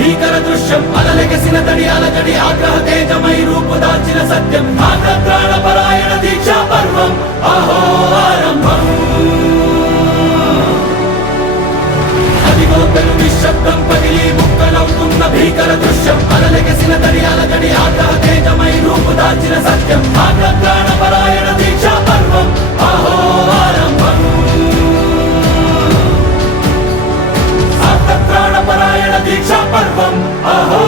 భీకర దృశ్యం అలలెగసిన తడి అలజడి ఆగ్రహ తేజమై రూపు దాల్చిన సత్యం ఆగ్రత్రాణపరాయణ దీక్షా పర్వం అహో ఆరంభం అదిగో పెను నిశ్శబ్దం పగిలి ముక్కలవుతున్న భీకర దృశ్యం అలలెగసిన తడి అలజడి ఆగ్రహ తేజమై రూపు దాల్చిన సత్యం ఆగ్రత్రాణపరాయణ దీక్షా పర్వం అహో ఆరంభం ఆగ్రత్రాణపరాయణ దీక్షా పర్వం అహో